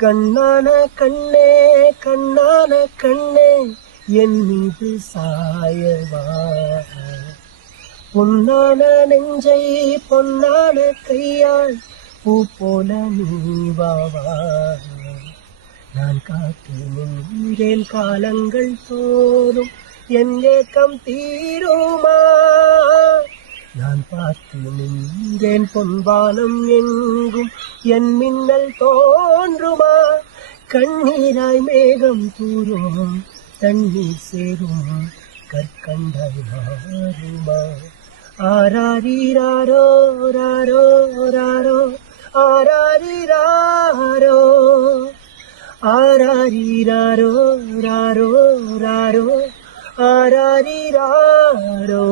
கண்ணான கண்ணே கண்ணான கண்ணே என் மீது சாயவா, பொன்னான நெஞ்சை பொன்னான கையால் பூ போல நீவாவா. நான் காத்து நின்றேன் காலங்கள் தோறும் என் ஏக்கம் தீருமா. நான் பார்த்து நின்றேன் பொன்வானம் எங்கும் என் மின்னல் தோன்றுமா. கண்ணீராய் மேகம் தூரும் தண்ணீர் சேரும் கற்கண்டாய் மாறுமா. ஆராரிராரோ ராரோ ராரோ ஆராரிராரோ ஆராரிராரோ ராரோ ராரோ ஆராரிராரோ.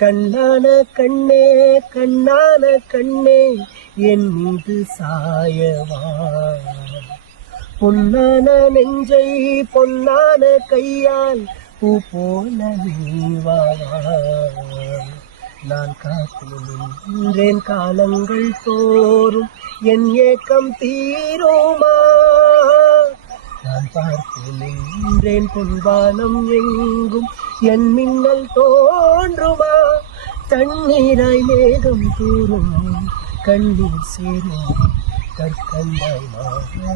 கண்ணான கண்ணே கண்ணான கண்ணே என் மீது சாயவா, பொன்னான நெஞ்சை பொன்னான கையால் பூ போல நீவாவா. நான் காத்து நின்றேன் காலங்கள் தோறும் என் ஏக்கம் தீருமா. நான் பார்த்து நின்றேன் பொன்வானம் எங்கும் என் மின்னல் தோன்றுமா. தண்ணீராய் மேகம் தூரும் கண்ணீர் சேரும் கற்கண்டாய் மாறுமா.